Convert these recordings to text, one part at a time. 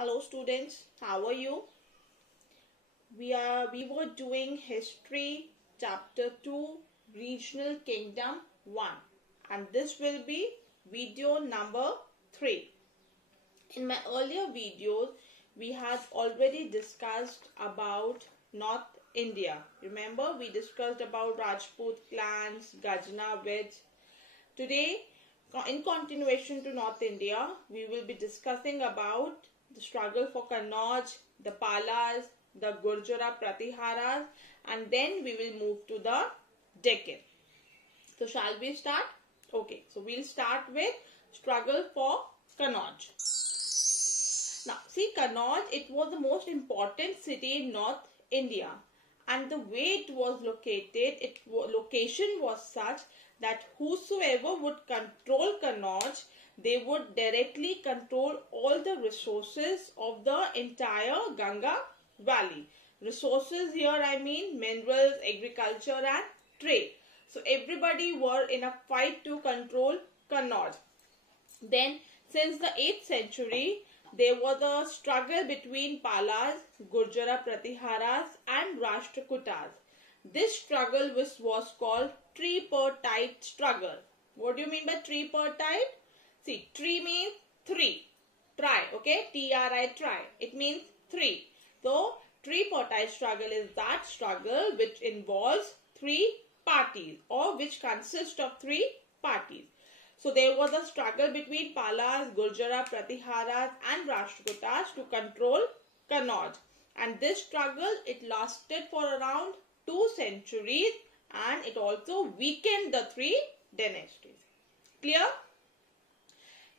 Hello students, how are you? We were doing history chapter 2 regional kingdom 1 and this will be video number 3. In my earlier videos we had already discussed about North India. Remember we discussed about Rajput clans, Ghaznavid. Today in continuation to North India we will be discussing about the struggle for Kannauj, the Palas, the Gurjara Pratiharas, and then we will move to the Deccan. So shall we start? Okay, so we'll start with struggle for Kannauj. Now see, Kannauj, it was the most important city in North India, and the way it was located, location was such that whosoever would control Kannauj, they would directly control all the resources of the entire Ganga valley. Resources here I mean minerals, agriculture and trade. So everybody were in a fight to control Kannauj. Then since the 8th century, there was a struggle between Palas, Gurjara Pratiharas and Rashtrakutas. This struggle was called tripartite struggle. What do you mean by tripartite? See, tri means 3. Tri, okay? T-R-I, tri. It means 3. So, tripartite struggle is that struggle which involves 3 parties or which consists of 3 parties. So, there was a struggle between Palas, Gurjara, Pratiharas and Rashtrakutas to control Kannauj. And this struggle, it lasted for around 2 centuries and it also weakened the 3 dynasties. Clear?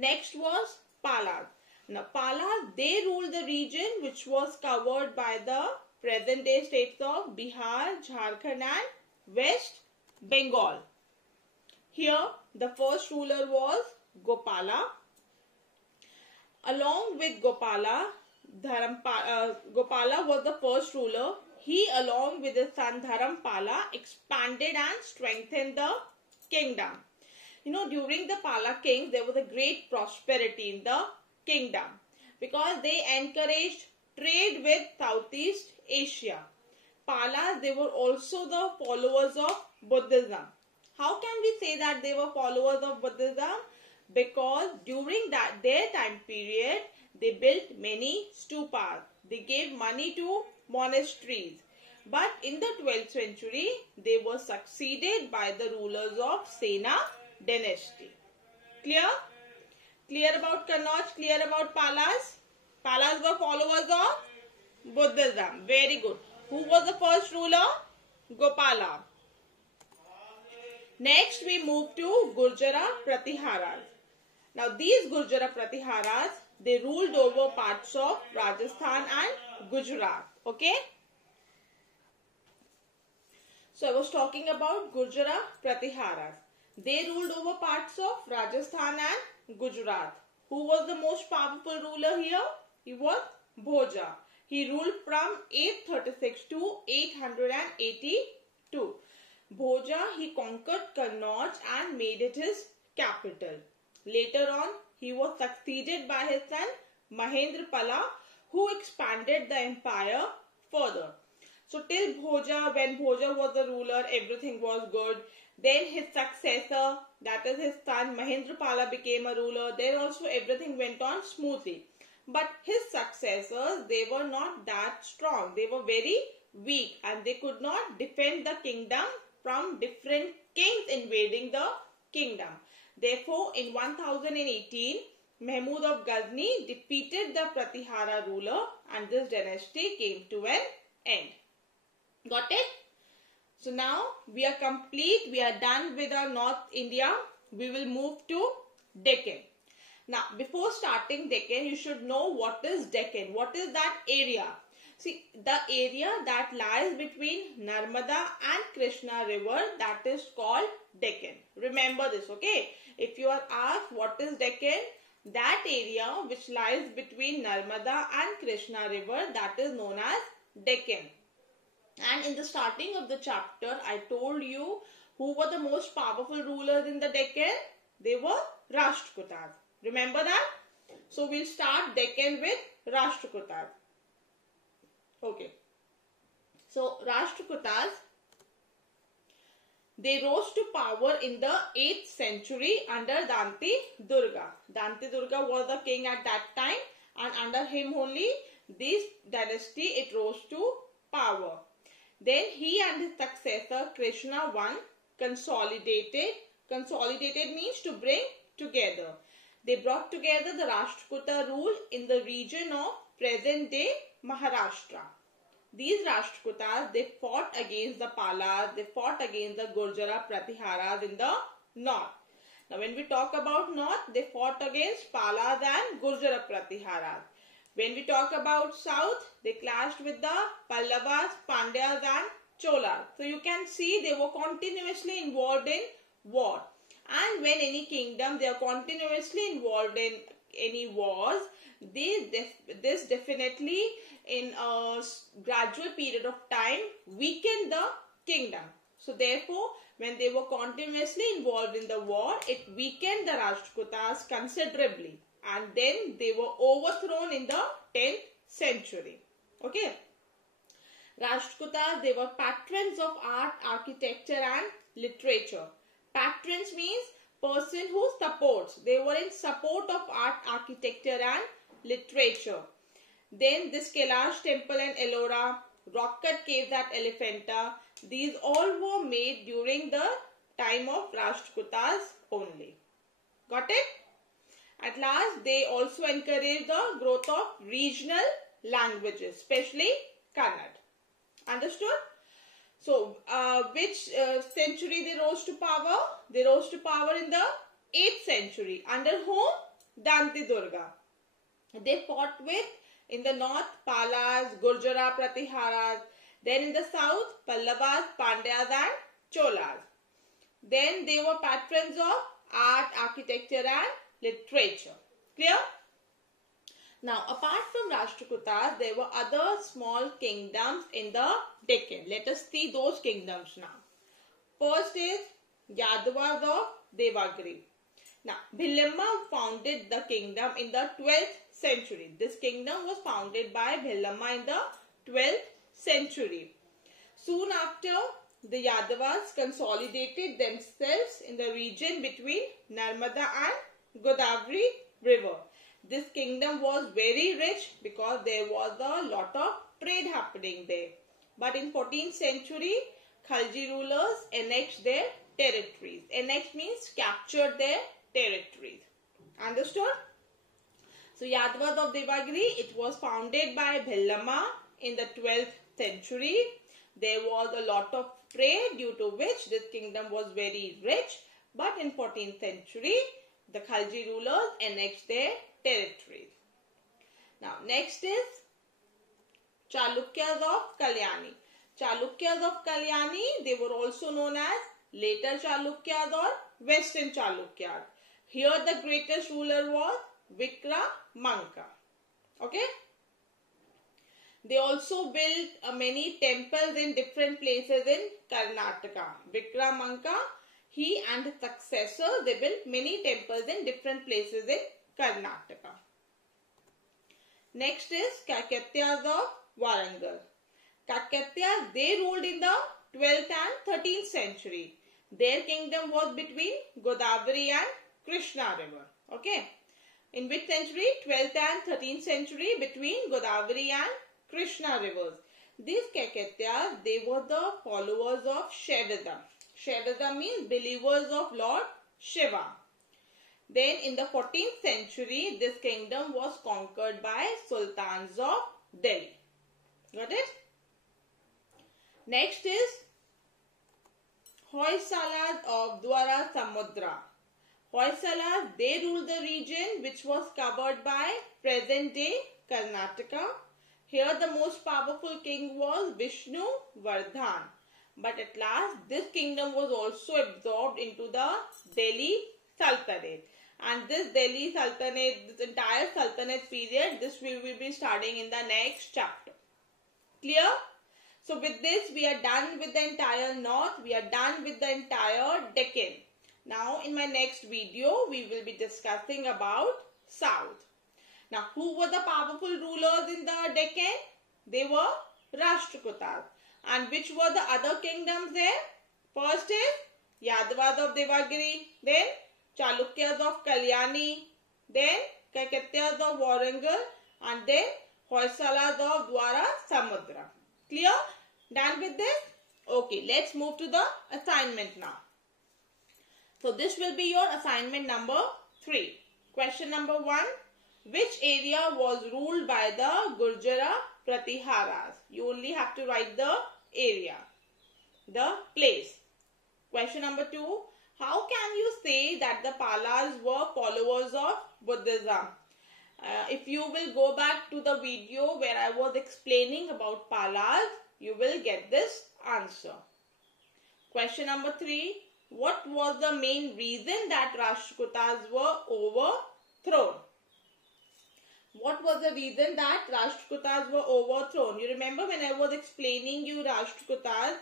Next was Palas. Now Palas, they ruled the region which was covered by the present day states of Bihar, Jharkhand and West Bengal. Here the first ruler was Gopala. Along with Gopala, Gopala was the first ruler. He along with his son Dharampala expanded and strengthened the kingdom. You know, during the Pala kings, there was a great prosperity in the kingdom because they encouraged trade with Southeast Asia. Palas, they were also the followers of Buddhism. How can we say that they were followers of Buddhism? Because during their time period, they built many stupas. They gave money to monasteries. But in the 12th century, they were succeeded by the rulers of Sena dynasty. Clear? Clear about Kannauj? Clear about Palas? Palas were followers of Buddhism. Very good. Who was the first ruler? Gopala. Next we move to Gurjara Pratiharas. Now these Gurjara Pratiharas, they ruled over parts of Rajasthan and Gujarat. Okay? So I was talking about Gurjara Pratiharas. They ruled over parts of Rajasthan and Gujarat. Who was the most powerful ruler here? He was Bhoja. He ruled from 836 to 882. Bhoja, he conquered Kannauj and made it his capital. Later on, he was succeeded by his son Mahendrapala, who expanded the empire further. So till Bhoja, when Bhoja was the ruler, everything was good. Then his successor, that is his son Mahendrapala, became a ruler. Then also everything went on smoothly. But his successors, they were not that strong. They were very weak and they could not defend the kingdom from different kings invading the kingdom. Therefore, in 1018, Mahmud of Ghazni defeated the Pratihara ruler and this dynasty came to an end. Got it? So now we are complete. We are done with our North India. We will move to Deccan. Now before starting Deccan, you should know what is Deccan. What is that area? See, the area that lies between Narmada and Krishna river, that is called Deccan. Remember this, okay? If you are asked what is Deccan, that area which lies between Narmada and Krishna river, that is known as Deccan. And in the starting of the chapter, I told you who were the most powerful rulers in the Deccan. They were Rashtrakutas. Remember that? So we'll start Deccan with Rashtrakutas. Okay. So Rashtrakutas, they rose to power in the 8th century under Danti Durga. Danti Durga was the king at that time, and under him only this dynasty it rose to power. Then he and his successor Krishna I consolidated. Consolidated means to bring together. They brought together the Rashtrakuta rule in the region of present day Maharashtra. These Rashtrakutas, they fought against the Palas, they fought against the Gurjara Pratiharas in the north. Now when we talk about north, they fought against Palas and Gurjara Pratiharas. When we talk about south, they clashed with the Pallavas, Pandyas and Cholas. So you can see they were continuously involved in war. And when any kingdom, they are continuously involved in any wars, this definitely in a gradual period of time weakened the kingdom. So therefore, when they were continuously involved in the war, it weakened the Rashtrakutas considerably. And then they were overthrown in the 10th century. Okay. Rashtrakutas, they were patrons of art, architecture and literature. Patrons means person who supports. They were in support of art, architecture and literature. Then this Kailash temple and Ellora, rock cut caves at Elephanta, these all were made during the time of Rashtrakutas only. Got it? At last, they also encouraged the growth of regional languages, especially Kannada. Understood? So, which century they rose to power? They rose to power in the 8th century. Under whom? Danti Durga. They fought with, in the north, Palas, Gurjara Pratiharas. Then in the south, Pallavas, Pandyas and Cholas. Then they were patrons of art, architecture and literature. Clear? Now, apart from Rashtrakutas, there were other small kingdoms in the Deccan. Let us see those kingdoms now. First is Yadavas of Devagiri. Now, Bhilamma founded the kingdom in the 12th century. This kingdom was founded by Bhilamma in the 12th century. Soon after, the Yadavas consolidated themselves in the region between Narmada and Godavari river. This kingdom was very rich because there was a lot of trade happening there. But in 14th century, Khalji rulers annexed their territories. Annexed means captured their territories. Understood? So Yadavas of Devagiri, it was founded by Bhilamma in the 12th century. There was a lot of trade due to which this kingdom was very rich. But in 14th century, the Khalji rulers annexed their territories. Now next is Chalukyas of Kalyani. Chalukyas of Kalyani, they were also known as later Chalukyas or Western Chalukyas. Here the greatest ruler was Vikramanka. Okay. They also built many temples in different places in Karnataka. Vikramanka, he and his successors, they built many temples in different places in Karnataka. Next is Kaikatyas of Warangal. Kaikatyas, they ruled in the 12th and 13th century. Their kingdom was between Godavari and Krishna river. Okay. In which century? 12th and 13th century, between Godavari and Krishna rivers. These Kaikatyas, they were the followers of Shaivism. Shaivism means believers of Lord Shiva. Then in the 14th century, this kingdom was conquered by Sultans of Delhi. Got it? Next is Hoysalas of Dwara Samudra. Hoysalas, they ruled the region which was covered by present day Karnataka. Here the most powerful king was Vishnu Vardhan. But at last this kingdom was also absorbed into the Delhi Sultanate. And this Delhi Sultanate, this entire Sultanate period, this we will be studying in the next chapter. Clear? So with this we are done with the entire north. We are done with the entire Deccan. Now in my next video we will be discussing about south. Now, who were the powerful rulers in the Deccan? They were Rashtrakutas. And which were the other kingdoms there? First is Yadavas of Devagiri, then Chalukyas of Kalyani, then Kaikatyas of Warangal, and then Hoysalas of Dwara Samudra. Clear? Done with this? Okay, let's move to the assignment now. So this will be your assignment number 3. Question number 1. Which area was ruled by the Gurjara Pratiharas? You only have to write the area, the place. Question number 2. How can you say that the Palas were followers of Buddhism? If you will go back to the video where I was explaining about Palas, you will get this answer. Question number 3. What was the main reason that Rashtrakutas were overthrown? What was the reason that Rashtrakutas were overthrown? You remember when I was explaining you Rashtrakutas,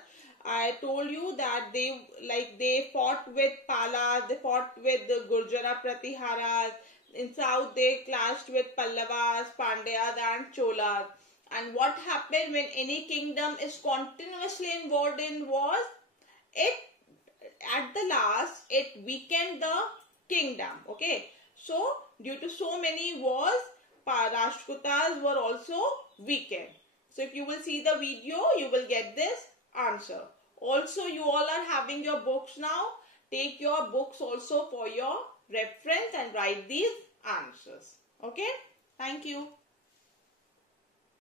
I told you that they fought with Palas, they fought with the Gurjara Pratiharas. In south they clashed with Pallavas, Pandyas and Cholas. And what happened when any kingdom is continuously involved in wars? At the last, it weakened the kingdom. Okay. So, due to so many wars, Rashtrakutas were also weakened. So, if you will see the video, you will get this answer. Also, you all are having your books now. Take your books also for your reference and write these answers. Okay. Thank you.